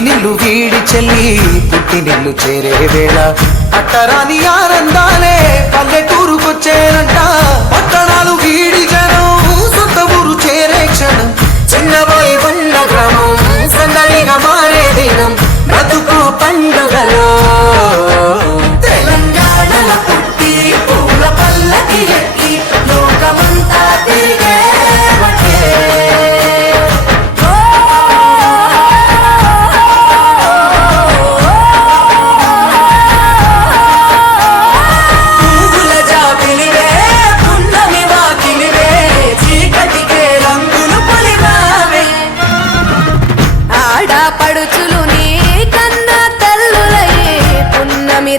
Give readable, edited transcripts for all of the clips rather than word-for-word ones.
మెట్టినిల్లు వీడి చెల్లి పుట్టినిల్లు చేరే వేళ అట్టరాని ఆనందాలే పల్లెటూరుకొచ్చేనంట. పట్టణాలు వీడి జనం సొంత ఊరు చేరే క్షణం చిన్నబోయి బండ గ్రామం సందడిగా మారే దినం బ్రతుకు పండుగలో తెలంగాణల పుట్టి పూల పల్లకి ఎక్కి లోకమంతా తిరిగే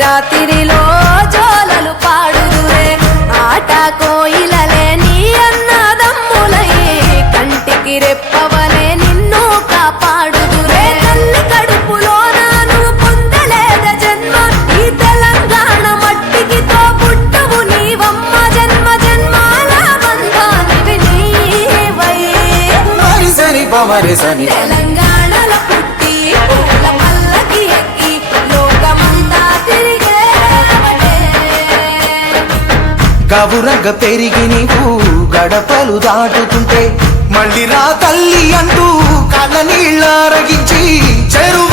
రాత్రిలో జోలలు పాడుదురే ఆట కోయిలలే నీ అన్నదమ్ములై కంటికి రెప్పవలే నిన్ను కాపాడుదురే. తల్లి కడుపులో నాను పొందలేద జన్మ ఈ తెలంగాణ మట్టికి తో పుట్టవు నీవమ్మ జన్మ జన్మాల బంధానివి నీవై సరి పమరి సని తెలంగాణల పుట్టి పూల పల్లకి ఎక్కి లోకమంతా గవురగ పెరిగి నీవు గడపలు దాటుతుంటే మళ్ళీ రా తల్లి అంటూ కళ్ళ నీళ్ళ రగించి చెరువు